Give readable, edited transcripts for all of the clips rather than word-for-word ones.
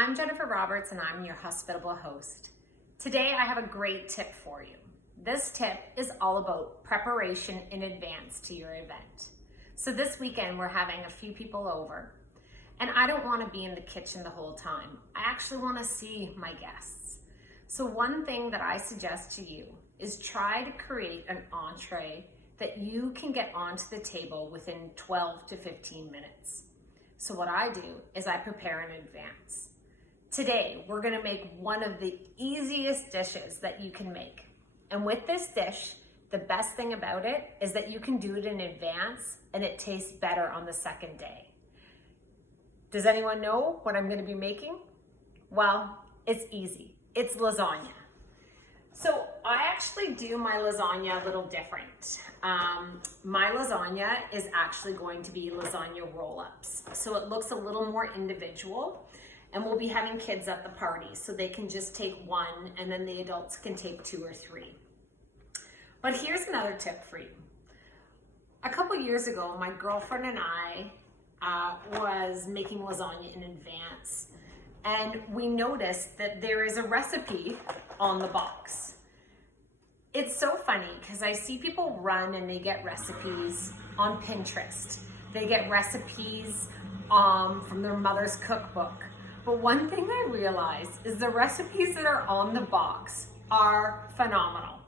I'm Jennifer Roberts and I'm your hospitable host. Today I have a great tip for you. This tip is all about preparation in advance to your event. So this weekend we're having a few people over and I don't want to be in the kitchen the whole time. I actually want to see my guests. So one thing that I suggest to you is try to create an entree that you can get onto the table within 12 to 15 minutes. So what I do is I prepare in advance. Today, we're gonna make one of the easiest dishes that you can make. And with this dish, the best thing about it is that you can do it in advance and it tastes better on the second day. Does anyone know what I'm gonna be making? Well, it's easy. It's lasagna. So I actually do my lasagna a little different. My lasagna is actually going to be lasagna roll-ups. So it looks a little more individual, and we'll be having kids at the party so they can just take one and then the adults can take 2 or 3. But here's another tip for you. A couple years ago, my girlfriend and I was making lasagna in advance, and we noticed that there is a recipe on the box. It's so funny because I see people run and they get recipes on Pinterest. They get recipes from their mother's cookbook. But one thing I realized is the recipes that are on the box are phenomenal.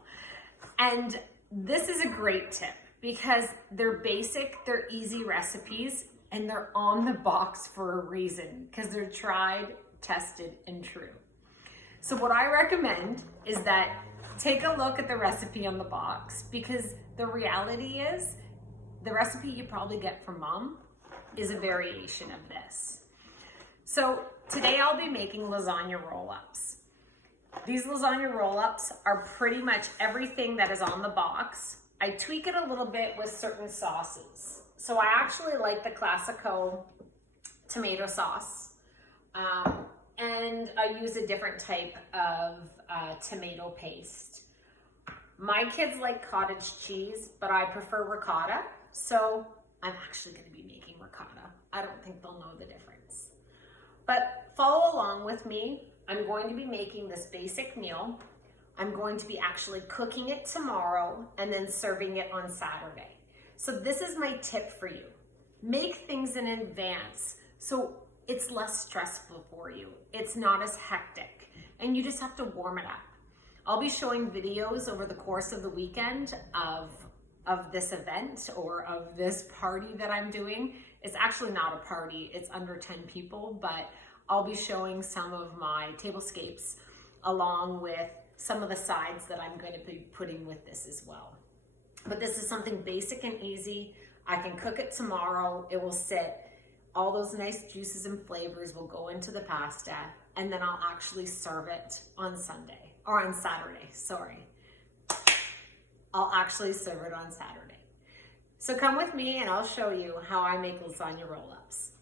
And this is a great tip because they're basic, they're easy recipes, and they're on the box for a reason because they're tried, tested, and true. So what I recommend is that take a look at the recipe on the box, because the reality is the recipe you probably get from mom is a variation of this. So today I'll be making lasagna roll-ups. These lasagna roll-ups are pretty much everything that is on the box. I tweak it a little bit with certain sauces. So I actually like the Classico tomato sauce. And I use a different type of tomato paste. My kids like cottage cheese, but I prefer ricotta. So I'm actually gonna be making ricotta. I don't think they'll know the difference. But follow along with me. I'm going to be making this basic meal. I'm going to be actually cooking it tomorrow and then serving it on Saturday. So this is my tip for you. Make things in advance so it's less stressful for you. It's not as hectic, and you just have to warm it up. I'll be showing videos over the course of the weekend of this event or of this party that I'm doing. It's actually not a party, it's under 10 people, but I'll be showing some of my tablescapes along with some of the sides that I'm going to be putting with this as well. But this is something basic and easy. I can cook it tomorrow, it will sit. All those nice juices and flavors will go into the pasta, and then I'll actually serve it on Sunday, or on Saturday, sorry. I'll actually serve it on Saturday. So come with me and I'll show you how I make lasagna roll-ups.